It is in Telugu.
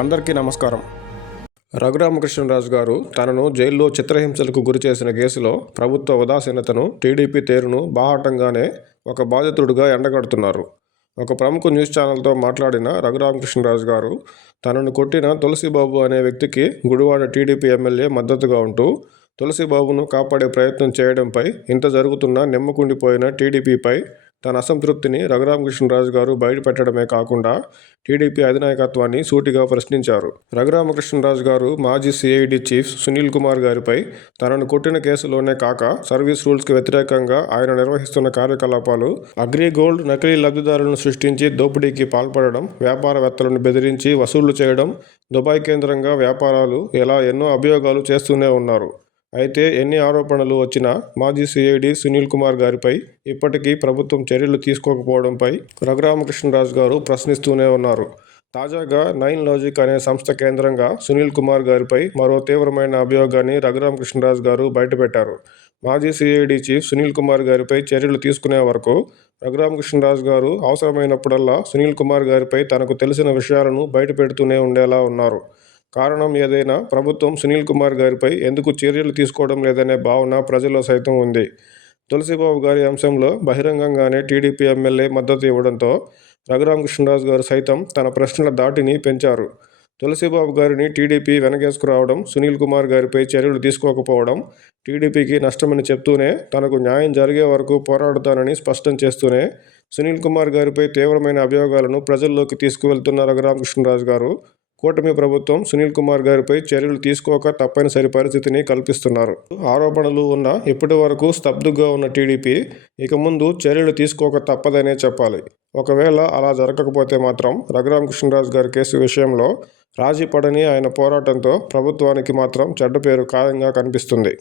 అందరికీ నమస్కారం. రఘురామకృష్ణరాజు గారు తనను జైల్లో చిత్రహింసలకు గురిచేసిన కేసులో ప్రభుత్వ ఉదాసీనతను, టీడీపీ తీరును బాహాటంగానే ఒక బాధితుడిగా ఎండగడుతున్నారు. ఒక ప్రముఖ న్యూస్ ఛానల్తో మాట్లాడిన రఘురామకృష్ణరాజు గారు తనను కొట్టిన తులసిబాబు అనే వ్యక్తికి గుడివాడ టీడీపీ ఎమ్మెల్యే మద్దతుగా ఉంటూ తులసిబాబును కాపాడే ప్రయత్నం చేయడంపై ఇంత జరుగుతున్నా నిమ్మకుండిపోయిన టీడీపీపై తన అసంతృప్తిని రఘురామకృష్ణరాజు గారు బయటపెట్టడమే కాకుండా టీడీపీ అధినాయకత్వాన్ని సూటిగా ప్రశ్నించారు. రఘురామకృష్ణరాజు గారు మాజీ సిఐడి చీఫ్ సునీల్ కుమార్ గారిపై తనను కొట్టిన కేసులోనే కాక సర్వీస్ రూల్స్కి వ్యతిరేకంగా ఆయన నిర్వహిస్తున్న కార్యకలాపాలు, అగ్రిగోల్డ్ నకిలీ లబ్ధిదారులను సృష్టించి దోపిడీకి పాల్పడడం, వ్యాపారవేత్తలను బెదిరించి వసూళ్లు చేయడం, దుబాయ్ కేంద్రంగా వ్యాపారాలు, ఇలా ఎన్నో అభియోగాలు చేస్తూనే ఉన్నారు. అయితే ఎన్ని ఆరోపణలు వచ్చినా మాజీ సిఐడి సునీల్ కుమార్ గారిపై ఇప్పటికీ ప్రభుత్వం చర్యలు తీసుకోకపోవడంపై రఘురామకృష్ణరాజు గారు ప్రశ్నిస్తూనే ఉన్నారు. తాజాగా 9 లాజిక్ అనే సంస్థ కేంద్రంగా సునీల్ కుమార్ గారిపై మరో తీవ్రమైన అభియోగాన్ని రఘురామకృష్ణరాజు గారు బయటపెట్టారు. మాజీ సిఐడి చీఫ్ సునీల్ కుమార్ గారిపై చర్యలు తీసుకునే వరకు రఘురామకృష్ణరాజు గారు అవసరమైనప్పుడల్లా సునీల్ కుమార్ గారిపై తనకు తెలిసిన విషయాలను బయటపెడుతూనే ఉండేలా ఉన్నారు. కారణం ఏదైనా ప్రభుత్వం సునీల్ కుమార్ గారిపై ఎందుకు చర్యలు తీసుకోవడం లేదనే భావన ప్రజల్లో సైతం ఉంది. తులసిబాబు గారి అంశంలో బహిరంగంగానే టీడీపీ ఎమ్మెల్యే మద్దతు ఇవ్వడంతో రఘురామకృష్ణరాజు గారు సైతం తన ప్రశ్నల ధాటిని పెంచారు. తులసిబాబు గారిని టీడీపీ వెనకేసుకురావడం, సునీల్ కుమార్ గారిపై చర్యలు తీసుకోకపోవడం టీడీపీకి నష్టమని చెప్తూనే తనకు న్యాయం జరిగే వరకు పోరాడుతానని స్పష్టం చేస్తూనే సునీల్ కుమార్ గారిపై తీవ్రమైన అభియోగాలను ప్రజల్లోకి తీసుకువెళ్తున్న రఘురామకృష్ణరాజు గారు కూటమి ప్రభుత్వం సునీల్ కుమార్ గారిపై చర్యలు తీసుకోక తప్పనిసరి పరిస్థితిని కల్పిస్తున్నారు. ఆరోపణలు ఉన్నా ఇప్పటి వరకు స్తబ్దుగా ఉన్న టీడీపీ ఇక ముందు చర్యలు తీసుకోక తప్పదనే చెప్పాలి. ఒకవేళ అలా జరగకపోతే మాత్రం రఘురామకృష్ణరాజు గారి కేసు విషయంలో రాజీ పడని ఆయన పోరాటంతో ప్రభుత్వానికి మాత్రం చెడ్డ పేరు ఖాయంగా కనిపిస్తుంది.